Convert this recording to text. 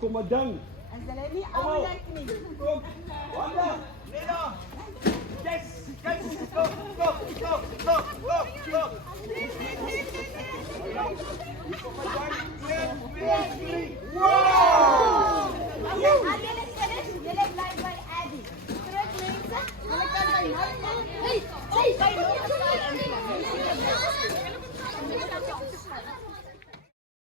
kommandant. En ze hebben niet alle niet. Kom, Wanda. Neder. Yes. Yes. Go. Go. Go. Go. Go. Go. Wow! Jullie finish. Jullie blijven bij Eddie. Terug links. Jullie kunnen bij Martin. Nee. Bij Martin.